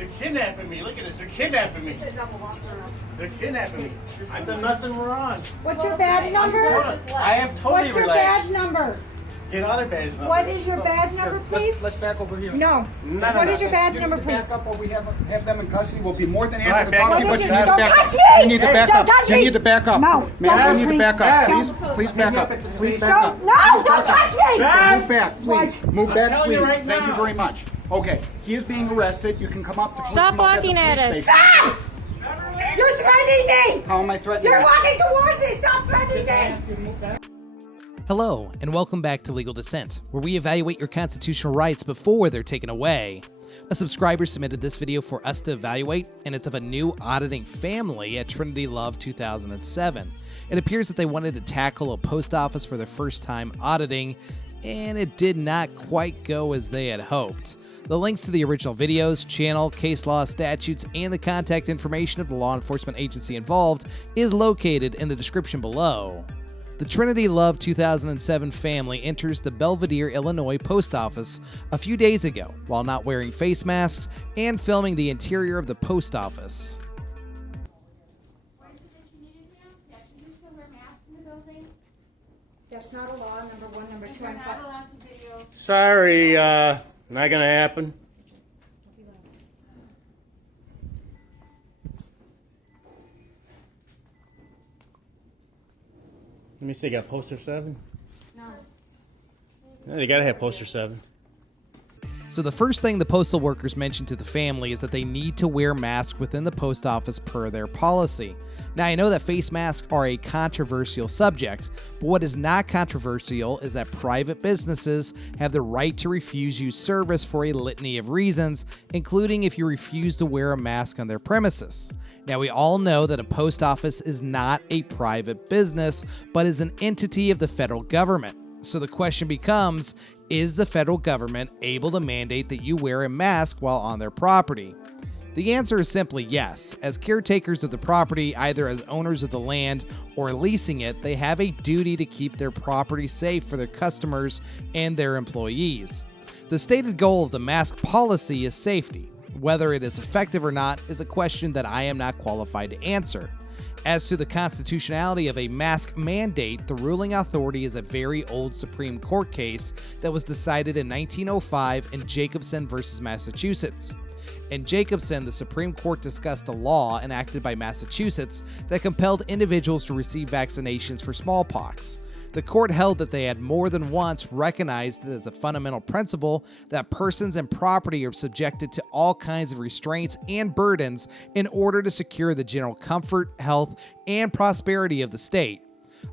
They're kidnapping me. Look at this. They're kidnapping me. They're kidnapping me. I've done nothing wrong. What's your badge number? I am totally What's your relaxed. badge number? Get other badge number. What is your badge number, please? Let's back over here. No. What is your badge number, please? Back up or we have them in custody. We'll be more than happy to back talk to you, up. but you Don't need to back touch up. me! You need to back Don't up. touch You me! need to back up. No, Ma'am, don't you touch need me. to back up. Don't. Please back up. Please back up. No, don't touch me! Move back, please. What? Move back, telling you please. right Thank you now. very much. Okay, he is being arrested. You can come up to Stop walking at us. Stop! You're threatening me! How am I threatening You're you? walking towards me! Stop threatening me! Hello, and welcome back to Legal Dissent, where we evaluate your constitutional rights before they're taken away. A subscriber submitted this video for us to evaluate, and it's of a new auditing family at Trinity Love 2007. It appears that they wanted to tackle a post office for their first time auditing, and it did not quite go as they had hoped. The links to the original videos, channel, case law, statutes, and the contact information of the law enforcement agency involved is located in the description below. The Trinity Love 2007 family enters the Belvidere, Illinois post office a few days ago while not wearing face masks and filming the interior of the post office. That's not a law, number one. Number two, I'm not allowed to video. Sorry, not gonna happen. Let me see, got poster 7? No. Yeah, they gotta have poster 7. So the first thing the postal workers mentioned to the family is that they need to wear masks within the post office per their policy. Now, I know that face masks are a controversial subject, but what is not controversial is that private businesses have the right to refuse you service for a litany of reasons, including if you refuse to wear a mask on their premises. Now, we all know that a post office is not a private business, but is an entity of the federal government. So the question becomes, is the federal government able to mandate that you wear a mask while on their property? The answer is simply yes. As caretakers of the property, either as owners of the land or leasing it, they have a duty to keep their property safe for their customers and their employees. The stated goal of the mask policy is safety. Whether it is effective or not is a question that I am not qualified to answer. As to the constitutionality of a mask mandate, the ruling authority is a very old Supreme Court case that was decided in 1905 in Jacobson versus Massachusetts. In Jacobson, the Supreme Court discussed a law enacted by Massachusetts that compelled individuals to receive vaccinations for smallpox. The court held that they had more than once recognized it as a fundamental principle that persons and property are subjected to all kinds of restraints and burdens in order to secure the general comfort, health, and prosperity of the state,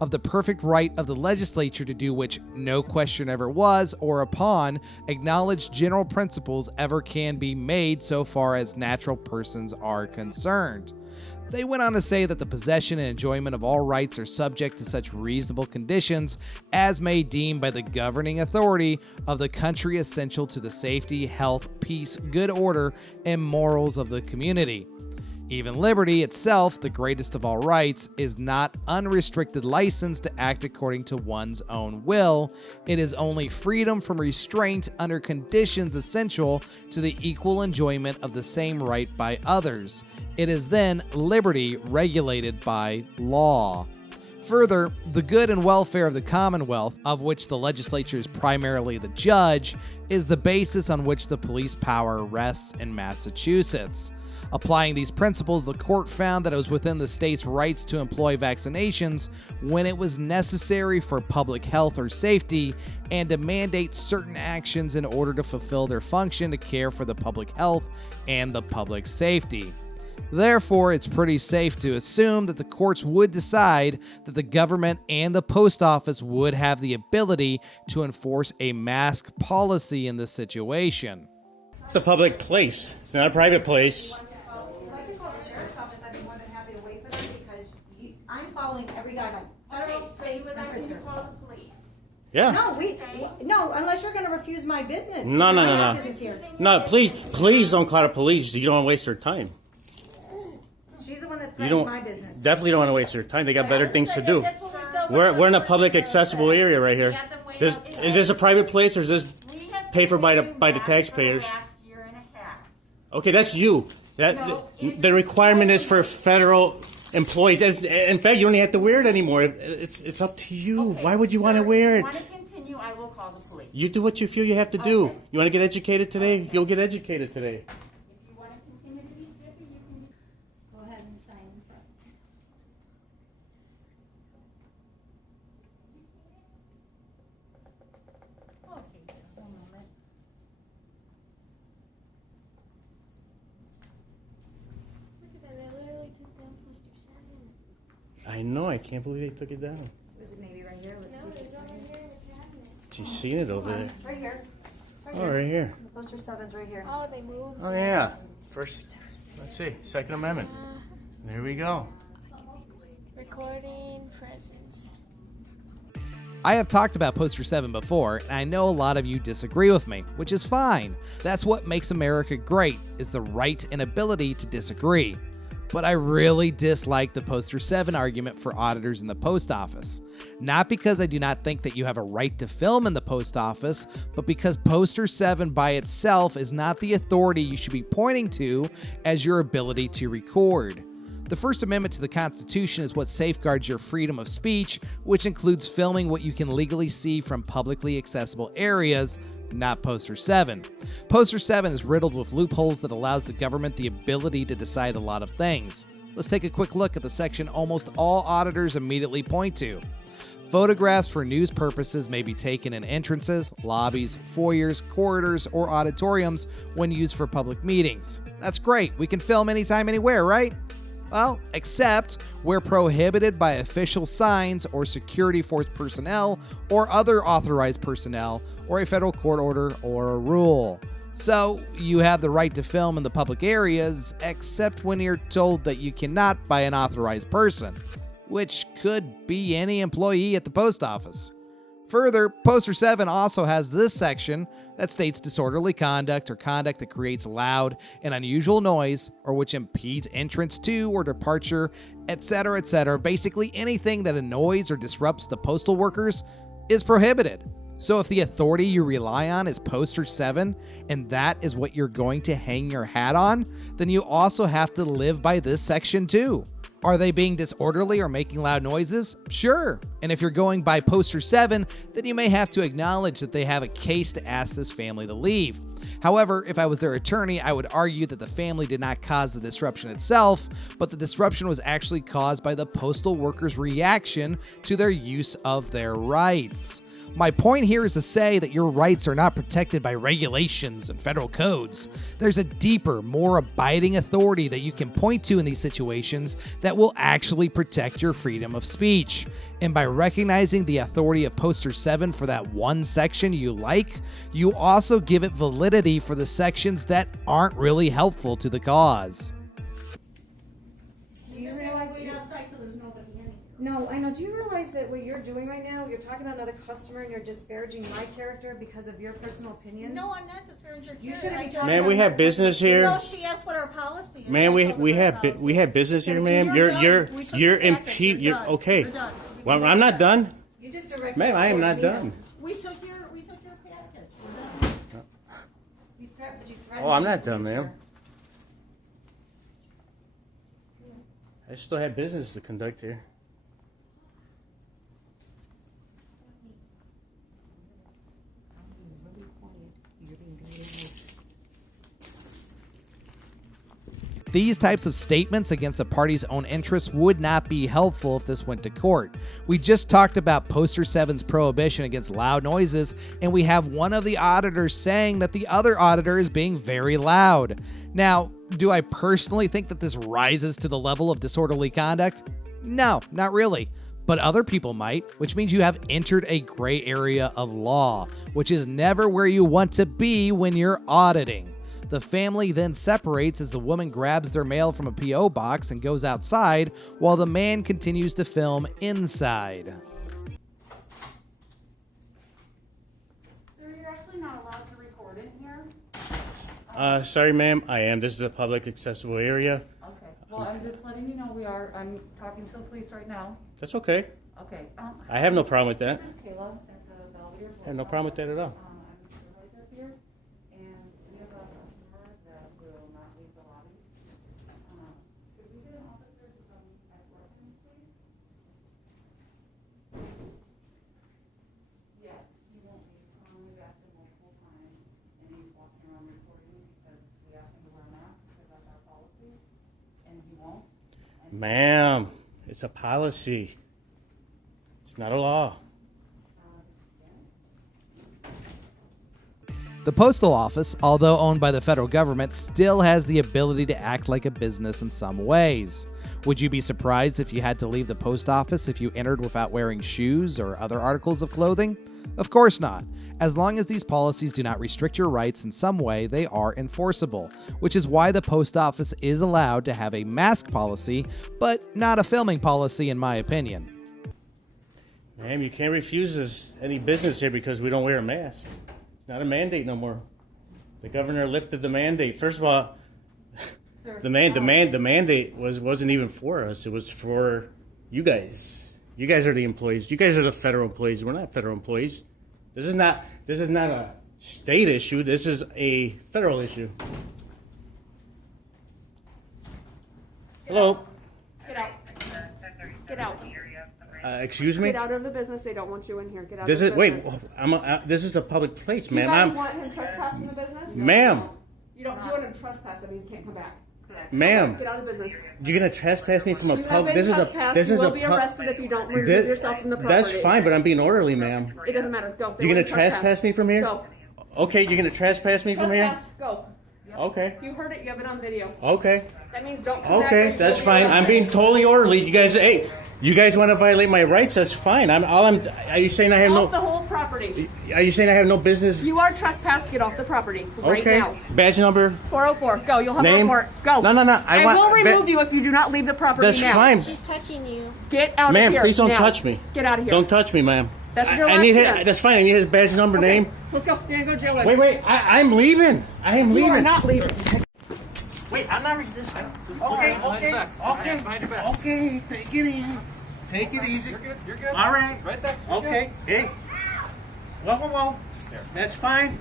of the perfect right of the legislature to do which no question ever was or upon acknowledged general principles ever can be made so far as natural persons are concerned. They went on to say that the possession and enjoyment of all rights are subject to such reasonable conditions as may deem by the governing authority of the country essential to the safety, health, peace, good order, and morals of the community. Even liberty itself, the greatest of all rights, is not unrestricted license to act according to one's own will. It is only freedom from restraint under conditions essential to the equal enjoyment of the same right by others. It is then liberty regulated by law. Further, the good and welfare of the Commonwealth, of which the legislature is primarily the judge, is the basis on which the police power rests in Massachusetts. Applying these principles, the court found that it was within the state's rights to employ vaccinations when it was necessary for public health or safety and to mandate certain actions in order to fulfill their function to care for the public health and the public safety. Therefore, it's pretty safe to assume that the courts would decide that the government and the post office would have the ability to enforce a mask policy in this situation. It's a public place. It's not a private place. I'm following every guideline. Federal, state, you would like and me to call the police? Yeah. No, unless you're going to refuse my business. No. Business here. No, please don't call the police. You don't want to waste their time. She's the one that You threatened don't my business. definitely don't want to waste their time. They got better things to do. That's what we felt We're in a like public the accessible first area right here. We had to wait This, up- is this a private place or is this We have paid for been by the wearing by the masks for taxpayers? last year and a half. Okay, that's you. No, The requirement is for federal employees. In fact, you don't have to wear it anymore. It's up to you. Okay, Why would you want to sir, wear if it? you want to continue, I will call the police. You do what you feel you have to do. Okay. You want to get educated today? You'll get educated today. If you want to continue to be stupid, you can go ahead and sign in front. Okay, one moment. I literally took down poster 7. I know. I can't believe they took it down. Was it maybe right here? No, it's over here in the cabinet. She's seen it over there. Right here. Oh, right here. Poster 7's right here. Oh, they moved. Oh, yeah. First, let's see. Second Amendment. There we go. Recording presence. I have talked about Poster 7 before, and I know a lot of you disagree with me, which is fine. That's what makes America great, is the right and ability to disagree. But I really dislike the Poster 7 argument for auditors in the post office. Not because I do not think that you have a right to film in the post office, but because Poster 7 by itself is not the authority you should be pointing to as your ability to record. The First Amendment to the Constitution is what safeguards your freedom of speech, which includes filming what you can legally see from publicly accessible areas, not Poster 7. Poster 7 is riddled with loopholes that allows the government the ability to decide a lot of things. Let's take a quick look at the section almost all auditors immediately point to. Photographs for news purposes may be taken in entrances, lobbies, foyers, corridors, or auditoriums when used for public meetings. That's great. We can film anytime, anywhere, right? Well, except where prohibited by official signs or security force personnel or other authorized personnel or a federal court order or a rule. So, you have the right to film in the public areas, except when you're told that you cannot by an authorized person, which could be any employee at the post office. Further, Poster 7 also has this section that states disorderly conduct or conduct that creates loud and unusual noise or which impedes entrance to or departure, etc., etc. Basically anything that annoys or disrupts the postal workers is prohibited. So if the authority you rely on is Poster 7 and that is what you're going to hang your hat on, then you also have to live by this section too. Are they being disorderly or making loud noises? Sure. And if you're going by Poster 7, then you may have to acknowledge that they have a case to ask this family to leave. However, if I was their attorney, I would argue that the family did not cause the disruption itself, but the disruption was actually caused by the postal workers' reaction to their use of their rights. My point here is to say that your rights are not protected by regulations and federal codes. There's a deeper, more abiding authority that you can point to in these situations that will actually protect your freedom of speech. And by recognizing the authority of Poster 7 for that one section you like, you also give it validity for the sections that aren't really helpful to the cause. Do you realize No, I know. Do you realize that what you're doing right now, you're talking about another customer and you're disparaging my character because of your personal opinions? No, I'm not disparaging your You character. shouldn't be I talking Ma'am, we have business here. No, she asked what our policy is. Man, I told her we what our have policy we have is. business here, You're ma'am. done. We took You're the package. impede. You're You're done. okay. You're done. You Well, can I'm go not back. done, You just directed ma'am. I am not towards me done. We took your package. We're done. You but you threatened Oh, I'm me not in the done, future. ma'am. I still have business to conduct here. These types of statements against a party's own interests would not be helpful if this went to court. We just talked about Poster 7's prohibition against loud noises, and we have one of the auditors saying that the other auditor is being very loud. Now, do I personally think that this rises to the level of disorderly conduct? No, not really. But other people might, which means you have entered a gray area of law, which is never where you want to be when you're auditing. The family then separates as the woman grabs their mail from a P.O. box and goes outside, while the man continues to film inside. Sir, you're actually not allowed to record in here. Sorry, ma'am. I am. This is a public accessible area. Okay. Well, I'm just letting you know I'm talking to the police right now. That's okay. Okay. I have no problem with that. This is Kayla at the Belvidere. I have no problem with that at all. I'm the supervisor here, and we have a customer that will not Ma'am, it's a policy. It's not a law. The postal office, although owned by the federal government, still has the ability to act like a business in some ways. Would you be surprised if you had to leave the post office if you entered without wearing shoes or other articles of clothing? Of course not. As long as these policies do not restrict your rights in some way, they are enforceable, which is why the post office is allowed to have a mask policy, but not a filming policy in my opinion. Ma'am, you can't refuse us any business here because we don't wear a mask. It's not a mandate no more. The governor lifted the mandate. First of all, the mandate wasn't even for us. It was for you guys. You guys are the employees. You guys are the federal employees. We're not federal employees. This is not a state issue. This is a federal issue. Hello. Get out. Get out. Excuse me. Get out of the business. They don't want you in here. Get out This of is the wait. business. This is a public place, Do you ma'am. guys want him trespassing the business? Ma'am. You don't do it in trespass. That means he can't come back. Ma'am, Get out of the business. you're gonna trespass me from a You have public. been This trespassed. is You will a be pub- arrested if you don't remove This- yourself from the property. That's fine, but I'm being orderly, ma'am. It doesn't matter. Go. They You're gonna want you trespass me from here? Go. Okay, you're gonna trespass me from here? Trespass. Go. Okay. You heard it. You have it on video. Okay. That means don't come back. Okay, and that's you'll be fine. I'm arrested. being totally orderly. You guys, hey, you guys want to violate my rights? That's fine. Are you saying I have Off the no? whole property. Are you saying I have no business? You are trespassed. Get off the property right Okay. now. Badge number. 404. Go. You'll have a Name? report. Go. No. I will remove you if you do not leave the property That's now. fine. She's touching you. Get out Ma'am, of here. please don't now. touch me. Get out of here. Don't touch me, ma'am. That's your I last need chance. that's fine. I need his badge number, Okay, name. Let's go. You're gonna go jail. Wait. I'm leaving. I am leaving. You are not leaving. Wait, I'm not resisting. Okay. Take it easy. Take it easy. You're good. All right. Right there. Okay. Hey. Whoa. That's fine.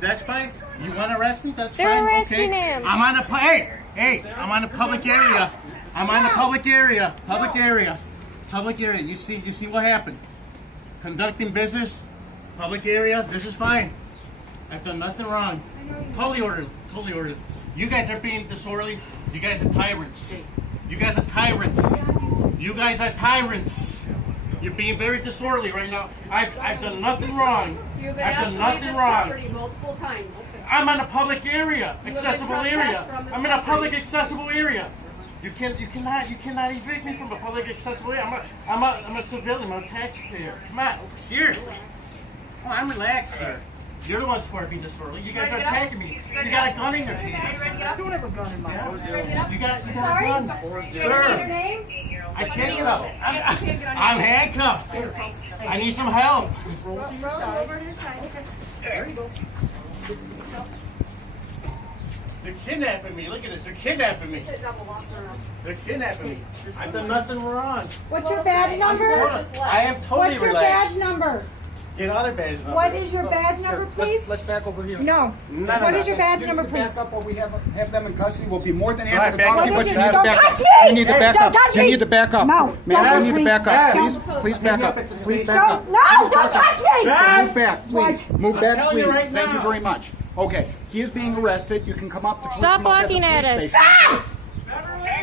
You want to arrest me? That's They're fine. arresting Okay. him. I'm on a hey. I'm on a public area. Public area. You see what happened? Conducting business. Public area. This is fine. I've done nothing wrong. Totally ordered. You guys are being disorderly. You guys are tyrants. You're being very disorderly right now. I've done nothing wrong. You've been I've asked done to leave nothing this wrong. property multiple times. I'm on a public area, have been accessible area. trespassed from this I'm in a property. public accessible area. You cannot evict me from a public accessible area. I'm a civilian. I'm a taxpayer. Come on, seriously. Oh, I'm relaxed, sir. You're the ones who are being disorderly. You guys are attacking me. You got a gun in your hand. I don't have a gun in my hand. You got a Sorry? gun, Your sir. name? I can't get up. I'm handcuffed. I need some help. Roll over to the side. There you go. They're kidnapping me. Look at this. They're kidnapping me. I've done nothing wrong. What's your badge number? I am totally What's your relaxed. badge number? Get other badge number. What is your badge number, please? Let's back over here. No. No. What is your badge You number, need to back please? up or we have them in custody. We'll be more than Right, happy to back talk up. to you, but you Don't need to back touch up. me! You need to back Don't up. touch You me! need to back up. No, Ma'am, don't you touch need me. to back up. Don't. Please back up. Please back up. Don't touch me! Move back, please. What? Move back, telling you please. right Thank you now. very much. Okay, he is being arrested. You can come up to Stop come up walking the at police us. station. Ah!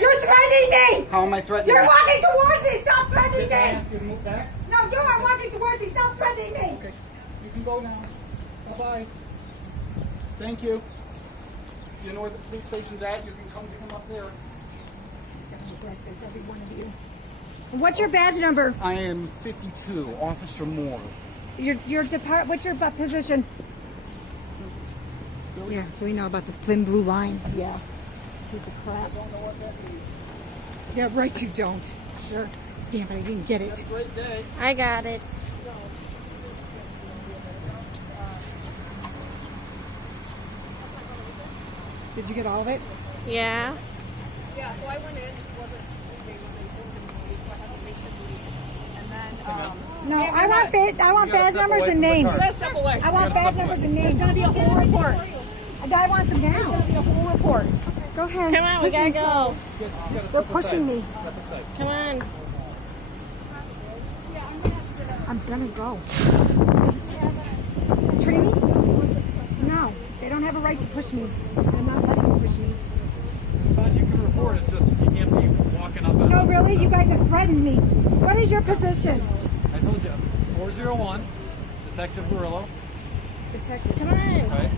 You're threatening me! How am I threatening You're you? walking towards me! Stop threatening Can I me! ask you to move back? No, you are walking towards me! Stop threatening me! Okay, you can go now. Bye-bye. Thank you. You know where the police station's at? You can come up there. What's your badge number? I am 52, Officer Moore. What's your position? Yeah, we know about the thin blue line. Yeah. Piece of crap. Yeah, right, you don't. Sure. Damn it, I didn't get it. I got it. Did you get all of it? Yeah. Yeah, so I went in. It wasn't okay when they told me, so I had to make the police. And then, No, I want badge numbers and names. let's step away. I want badge numbers and names. It's gonna be a whole report. I want them now. It's gonna be a whole report. Go ahead. Come on, we gotta go. They're pushing me. Come on. I'm gonna go. Trinity? No, they don't have a right to push me. I'm not letting them push me. You can report, it's just you can't be walking up and No, really? You position? I told you, 401, Detective Murillo. Detective, come on. Okay.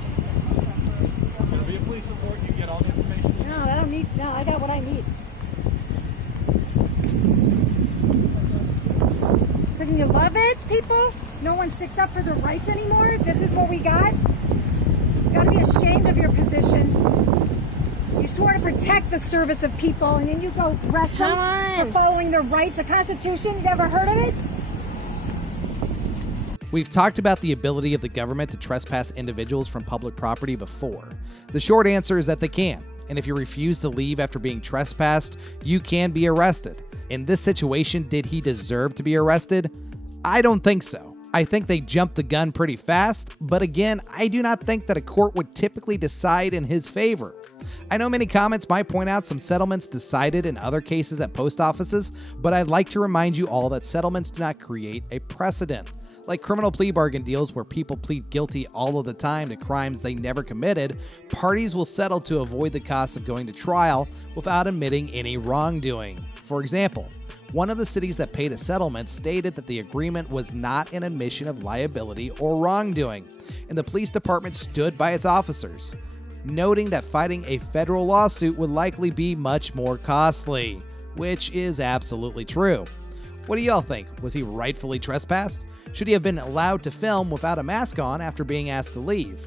There'll be a police report. You get all the information. No, I don't need, no, I got what I need. Couldn't you love it, people? No one sticks up for their rights anymore? This is what we got? You gotta be ashamed of your position. You swore to protect the service of people, and then you go arrest them for following their rights. The Constitution, you ever heard of it? We've talked about the ability of the government to trespass individuals from public property before. The short answer is that they can, and if you refuse to leave after being trespassed, you can be arrested. In this situation, did he deserve to be arrested? I don't think so. I think they jumped the gun pretty fast, but again, I do not think that a court would typically decide in his favor. I know many comments might point out some settlements decided in other cases at post offices, but I'd like to remind you all that settlements do not create a precedent. Like criminal plea bargain deals where people plead guilty all of the time to crimes they never committed, parties will settle to avoid the cost of going to trial without admitting any wrongdoing. For example, one of the cities that paid a settlement stated that the agreement was not an admission of liability or wrongdoing, and the police department stood by its officers, noting that fighting a federal lawsuit would likely be much more costly, which is absolutely true. What do y'all think? Was he rightfully trespassed? Should he have been allowed to film without a mask on after being asked to leave?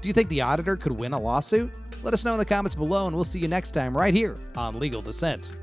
Do you think the auditor could win a lawsuit? Let us know in the comments below, and we'll see you next time right here on Legal Dissent.